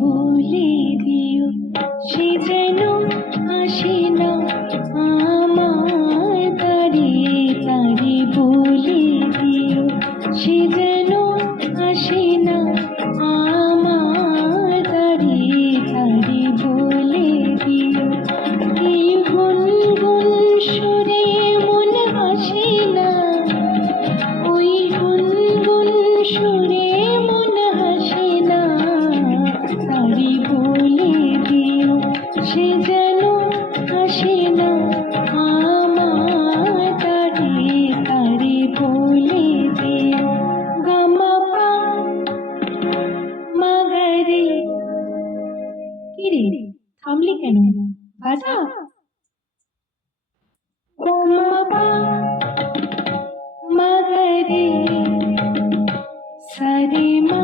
বলে দিও সে যেন আসে না আমার দ্বারে, তারে বলে দিও সে যেন আসে না আমার দ্বারে, তারে বলে দিও। এই গুনগুন সুরে মন হাসে না, ওই গুনগুন সুরে মন হাসে না, তারে বলে দিও সে যেন হাসে না আমার দ্বারে, তারে বলে দিও। গামা পা মা গা রে। কি রে, থামলি কেন? বাজা। গামা পা মা গা রে, सा रे मा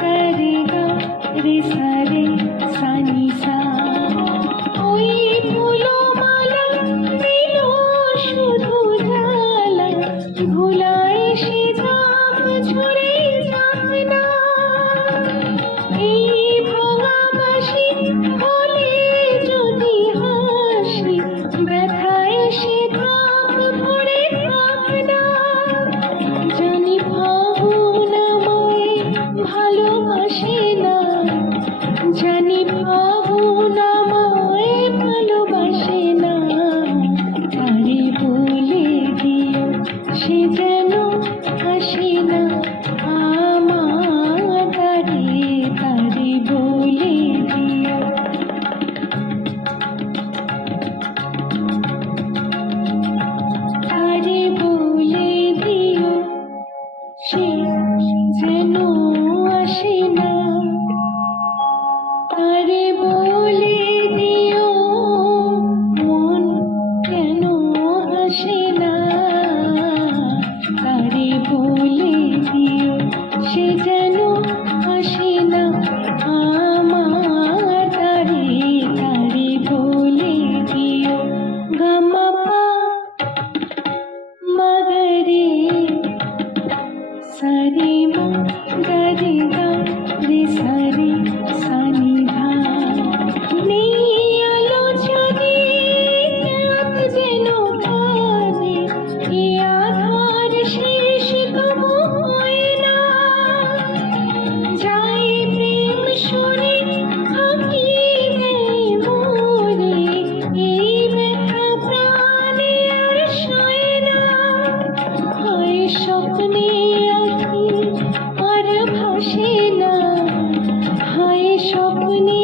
गा रे गा रे सा रे सा नी सा। ওই ফুলো মালা দিল শুধু জ্বালা, ভোলায় সে ঝাপ ঝরে যায় না। এই ভাঙা বাঁশি হলে যদি হাসি, ব্যথায় সে ধাপ ধরে থাক না। জানি ভাবনা আমায় ভালোবাসে না, জানি ভাবনা আমায় ভালোবাসে না, তারে বলে দিও সে যেন হাসে না আমার দ্বারে, তারে বলে দিও। তারে বলে দিও সে যেন আসে না, তারে বলে দিও মন কেন হাসে না, তারে বলে দিও সে যেন আসে না আমার দ্বারে, তারে বলে দিও। গামা পা মা গা রে, सा रे मा गा रे गा रे सा रे सा नी धा। নেই আলো যদি রাত যেন কাঁদে, এ আধার শেষ তবু হয় না। যাই প্রেম সুরে থাকি দেয় মোরে, এই ব্যথা প্রাণে আর সয় না। হয় স্বপ্নে আঁখি আর ভাসে না, হয় স্বপ্নে